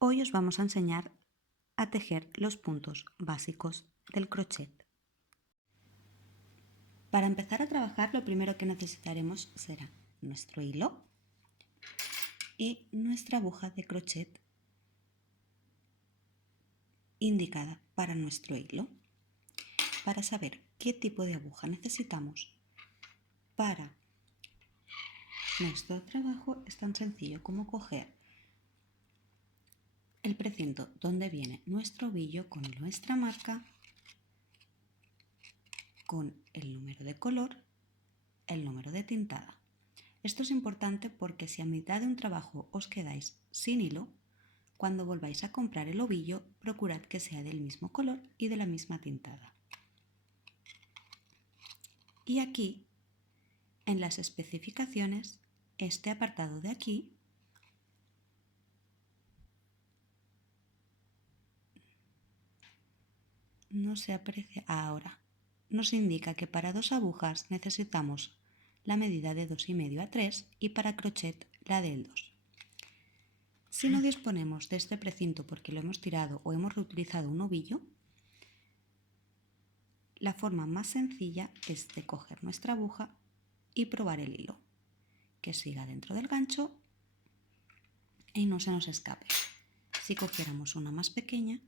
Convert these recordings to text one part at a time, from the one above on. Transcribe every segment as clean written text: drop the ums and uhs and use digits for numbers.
Hoy os vamos a enseñar a tejer los puntos básicos del crochet. Para empezar a trabajar, lo primero que necesitaremos será nuestro hilo y nuestra aguja de crochet indicada para nuestro hilo. Para saber qué tipo de aguja necesitamos para nuestro trabajo, es tan sencillo como coger el precinto donde viene nuestro ovillo con nuestra marca, con el número de color, el número de tintada. Esto es importante porque si a mitad de un trabajo os quedáis sin hilo, cuando volváis a comprar el ovillo, procurad que sea del mismo color y de la misma tintada. Y aquí, en las especificaciones, este apartado de aquí no se aprecia ahora. Nos indica que para 2 agujas necesitamos la medida de 2,5 a 3 y para crochet la del 2. Si no disponemos de este precinto porque lo hemos tirado o hemos reutilizado un ovillo, la forma más sencilla es de coger nuestra aguja y probar el hilo, que siga dentro del gancho y no se nos escape. Si cogiéramos una más pequeña,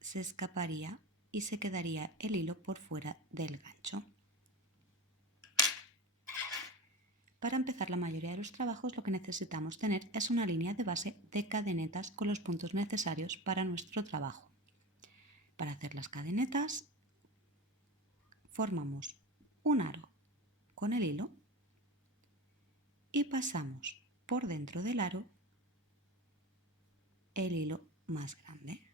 se escaparía y se quedaría el hilo por fuera del gancho. Para empezar la mayoría de los trabajos lo que necesitamos tener es una línea de base de cadenetas con los puntos necesarios para nuestro trabajo. Para hacer las cadenetas formamos un aro con el hilo y pasamos por dentro del aro el hilo más grande.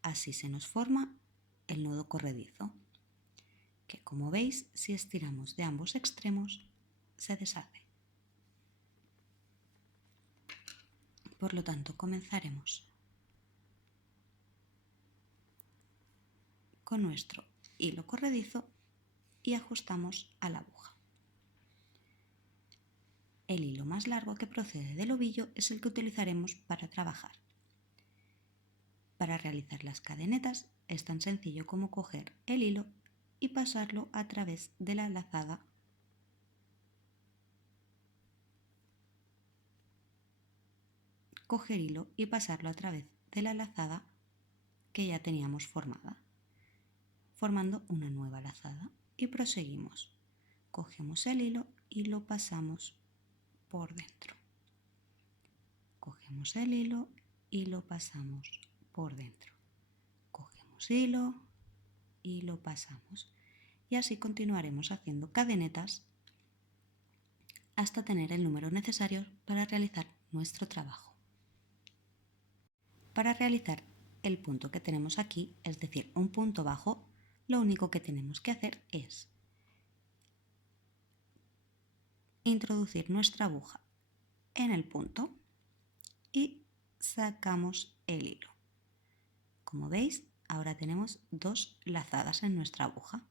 Así se nos forma el nudo corredizo, que como veis, si estiramos de ambos extremos, se deshace. Por lo tanto, comenzaremos con nuestro hilo corredizo y ajustamos a la aguja. El hilo más largo que procede del ovillo es el que utilizaremos para trabajar. Para realizar las cadenetas es tan sencillo como coger el hilo y pasarlo a través de la lazada coger hilo y pasarlo a través de la lazada que ya teníamos formada, formando una nueva lazada y proseguimos. Cogemos el hilo y lo pasamos por dentro. Cogemos el hilo y lo pasamos por dentro. Cogemos hilo y lo pasamos. Y así continuaremos haciendo cadenetas hasta tener el número necesario para realizar nuestro trabajo. Para realizar el punto que tenemos aquí, es decir, un punto bajo, lo único que tenemos que hacer es introducir nuestra aguja en el punto y sacamos el hilo. Como veis, ahora tenemos 2 lazadas en nuestra aguja.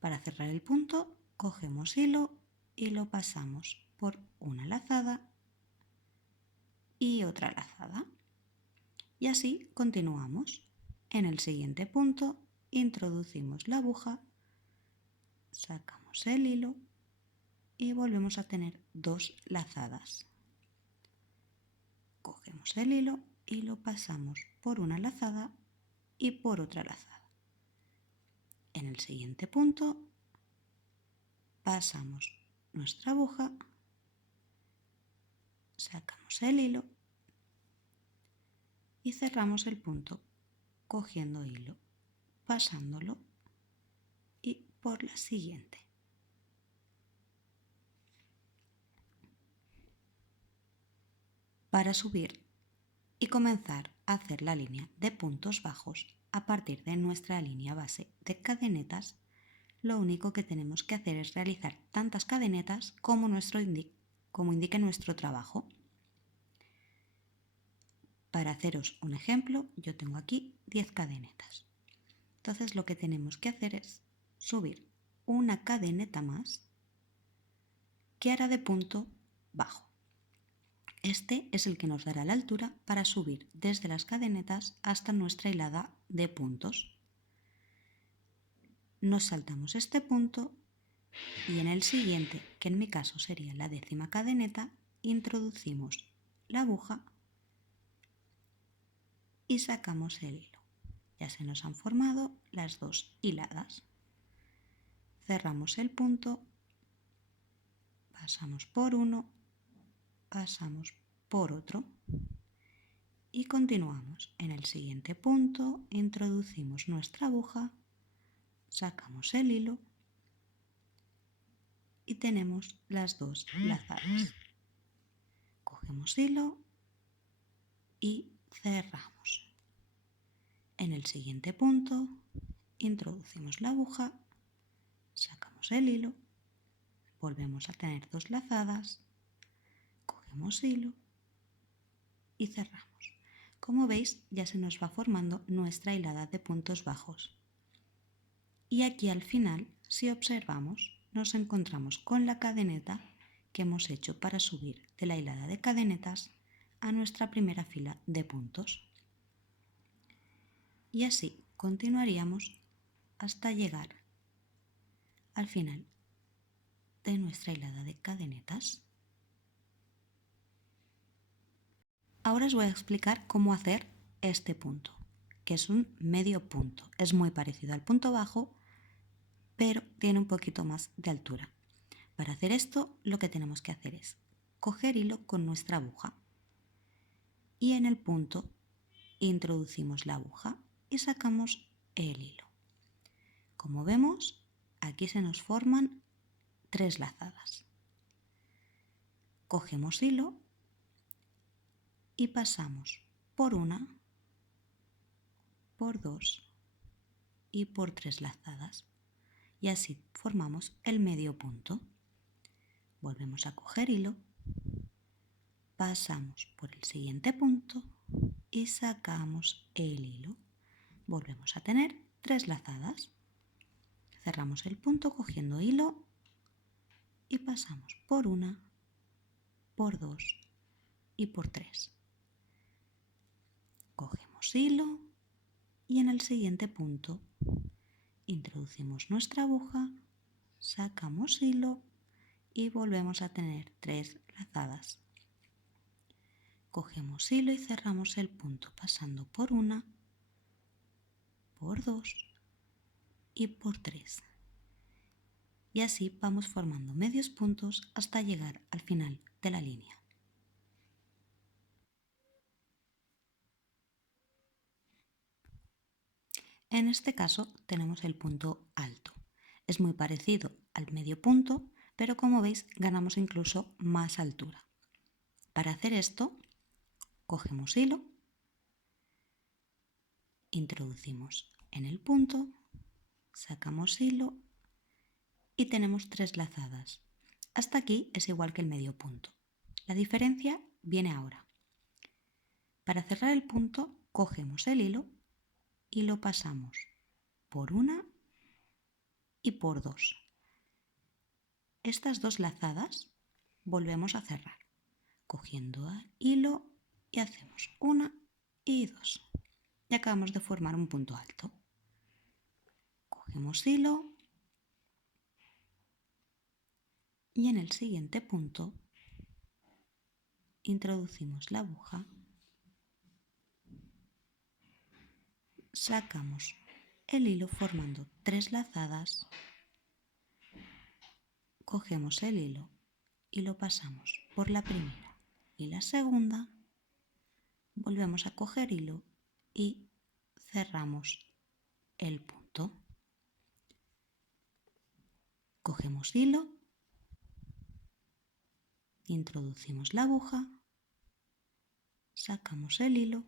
Para cerrar el punto, cogemos hilo y lo pasamos por una lazada y otra lazada. Y así continuamos. En el siguiente punto introducimos la aguja, sacamos el hilo y volvemos a tener 2 lazadas. Cogemos el hilo y lo pasamos por una lazada y por otra lazada. En el siguiente punto pasamos nuestra aguja, sacamos el hilo y cerramos el punto cogiendo hilo, pasándolo y por la siguiente. Para subir y comenzar a hacer la línea de puntos bajos a partir de nuestra línea base de cadenetas, lo único que tenemos que hacer es realizar tantas cadenetas como indique nuestro trabajo. Para haceros un ejemplo, yo tengo aquí 10 cadenetas. Entonces lo que tenemos que hacer es subir una cadeneta más que hará de punto bajo. Este es el que nos dará la altura para subir desde las cadenetas hasta nuestra hilada de puntos. Nos saltamos este punto y en el siguiente, que en mi caso sería la 10ª cadeneta, introducimos la aguja y sacamos el hilo. Ya se nos han formado las dos hiladas. Cerramos el punto, pasamos por uno, pasamos por otro y continuamos. En el siguiente punto introducimos nuestra aguja, sacamos el hilo y tenemos las dos lazadas. Cogemos hilo y cerramos. En el siguiente punto introducimos la aguja, sacamos el hilo, volvemos a tener dos lazadas, cogemos hilo y cerramos. Como veis, ya se nos va formando nuestra hilada de puntos bajos. Y aquí al final, si observamos, nos encontramos con la cadeneta que hemos hecho para subir de la hilada de cadenetas a nuestra primera fila de puntos. Y así continuaríamos hasta llegar al final de nuestra hilada de cadenetas. Ahora os voy a explicar cómo hacer este punto, que es un medio punto. Es muy parecido al punto bajo, pero tiene un poquito más de altura. Para hacer esto, lo que tenemos que hacer es coger hilo con nuestra aguja y en el punto introducimos la aguja y sacamos el hilo. Como vemos, aquí se nos forman 3 lazadas. Cogemos hilo y pasamos por una, por 2 y por 3 lazadas. Y así formamos el medio punto. Volvemos a coger hilo, pasamos por el siguiente punto y sacamos el hilo. Volvemos a tener 3 lazadas. Cerramos el punto cogiendo hilo y pasamos por una, por 2 y por 3. Cogemos hilo y en el siguiente punto introducimos nuestra aguja, sacamos hilo y volvemos a tener 3 lazadas. Cogemos hilo y cerramos el punto pasando por una, por 2 y por 3. Y así vamos formando medios puntos hasta llegar al final de la línea. En este caso tenemos el punto alto. Es muy parecido al medio punto, pero como veis ganamos incluso más altura. Para hacer esto, cogemos hilo, introducimos en el punto, sacamos hilo y tenemos 3 lazadas. Hasta aquí es igual que el medio punto. La diferencia viene ahora. Para cerrar el punto, cogemos el hilo y lo pasamos por una y por 2. Estas 2 lazadas volvemos a cerrar, cogiendo el hilo y hacemos una y 2. Y acabamos de formar un punto alto. Cogemos hilo y en el siguiente punto introducimos la aguja, sacamos el hilo formando 3 lazadas, cogemos el hilo y lo pasamos por la primera y la segunda, volvemos a coger hilo y cerramos el punto. Cogemos hilo, introducimos la aguja, sacamos el hilo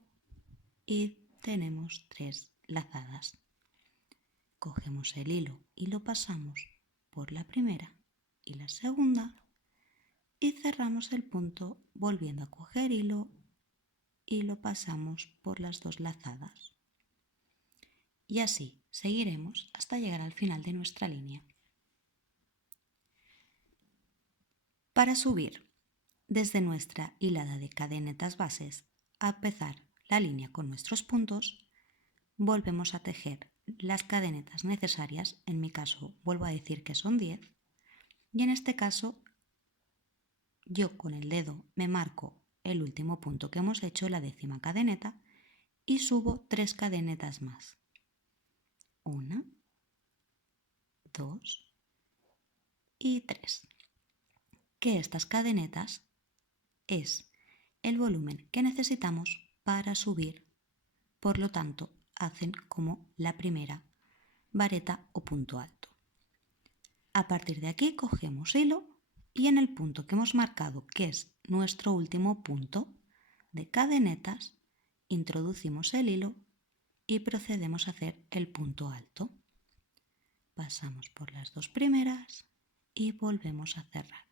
y tenemos 3 lazadas. Cogemos el hilo y lo pasamos por la primera y la segunda y cerramos el punto volviendo a coger hilo y lo pasamos por las 2 lazadas. Y así seguiremos hasta llegar al final de nuestra línea. Para subir desde nuestra hilada de cadenetas bases a empezar la línea con nuestros puntos, volvemos a tejer las cadenetas necesarias, en mi caso vuelvo a decir que son 10, y en este caso yo con el dedo me marco el último punto que hemos hecho, la 10ª cadeneta, y subo 3 cadenetas más. 1, 2 y 3. Que estas cadenetas es el volumen que necesitamos para subir, por lo tanto hacen como la primera vareta o punto alto. A partir de aquí cogemos hilo y en el punto que hemos marcado, que es nuestro último punto de cadenetas, introducimos el hilo y procedemos a hacer el punto alto. Pasamos por las 2 primeras y volvemos a cerrar.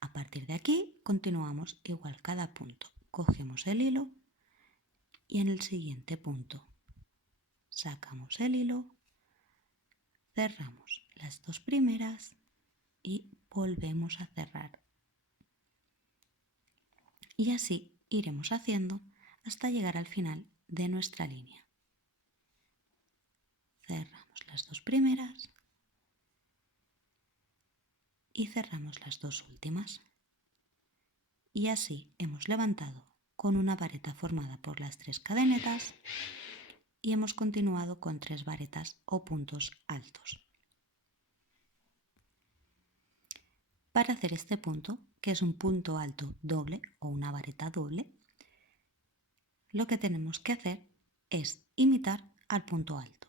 A partir de aquí continuamos igual cada punto. Cogemos el hilo y en el siguiente punto sacamos el hilo, cerramos las 2 primeras y volvemos a cerrar. Y así iremos haciendo hasta llegar al final de nuestra línea. Cerramos las 2 primeras y cerramos las 2 últimas. Y así hemos levantado con una vareta formada por las 3 cadenetas y hemos continuado con 3 varetas o puntos altos. Para hacer este punto, que es un punto alto doble o una vareta doble, lo que tenemos que hacer es imitar al punto alto.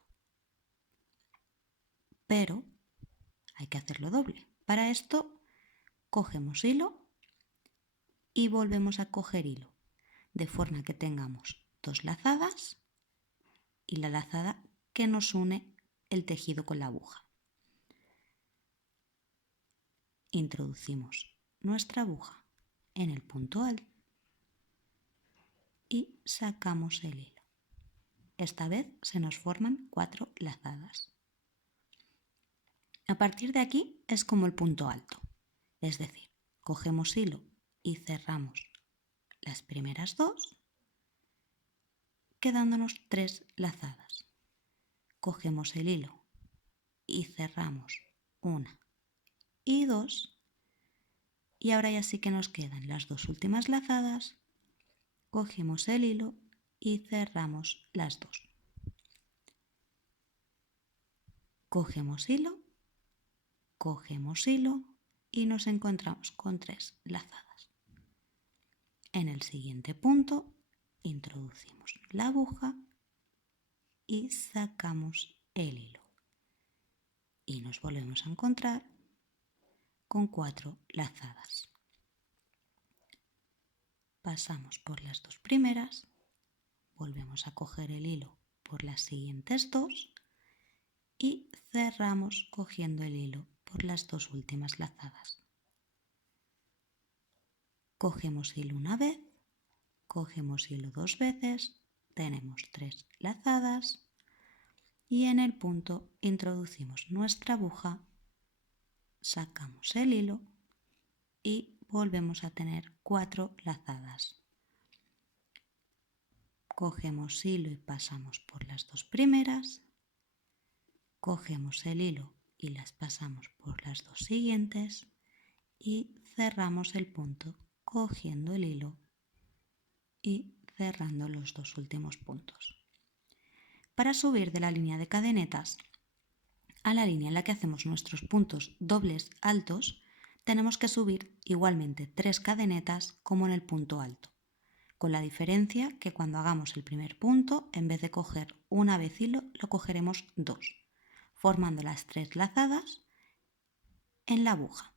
Pero hay que hacerlo doble. Para esto cogemos hilo y volvemos a coger hilo, de forma que tengamos 2 lazadas y la lazada que nos une el tejido con la aguja. Introducimos nuestra aguja en el punto alto y sacamos el hilo. Esta vez se nos forman 4 lazadas. A partir de aquí es como el punto alto, es decir, cogemos hilo y cerramos las primeras 2, quedándonos 3 lazadas. Cogemos el hilo y cerramos 1 y 2, y ahora ya sí que nos quedan las 2 últimas lazadas, cogemos el hilo y cerramos las 2. Cogemos hilo y nos encontramos con 3 lazadas. En el siguiente punto introducimos la aguja y sacamos el hilo y nos volvemos a encontrar con 4 lazadas. Pasamos por las 2 primeras, volvemos a coger el hilo por las siguientes 2 y cerramos cogiendo el hilo por las 2 últimas lazadas. Cogemos hilo una vez, cogemos hilo 2 veces, tenemos 3 lazadas y en el punto introducimos nuestra aguja, sacamos el hilo y volvemos a tener 4 lazadas. Cogemos hilo y pasamos por las 2 primeras, cogemos el hilo y las pasamos por las 2 siguientes y cerramos el punto cogiendo el hilo y cerrando los 2 últimos puntos. Para subir de la línea de cadenetas a la línea en la que hacemos nuestros puntos dobles altos, tenemos que subir igualmente 3 cadenetas como en el punto alto, con la diferencia que cuando hagamos el primer punto, en vez de coger una vez hilo, lo cogeremos 2, formando las 3 lazadas en la aguja.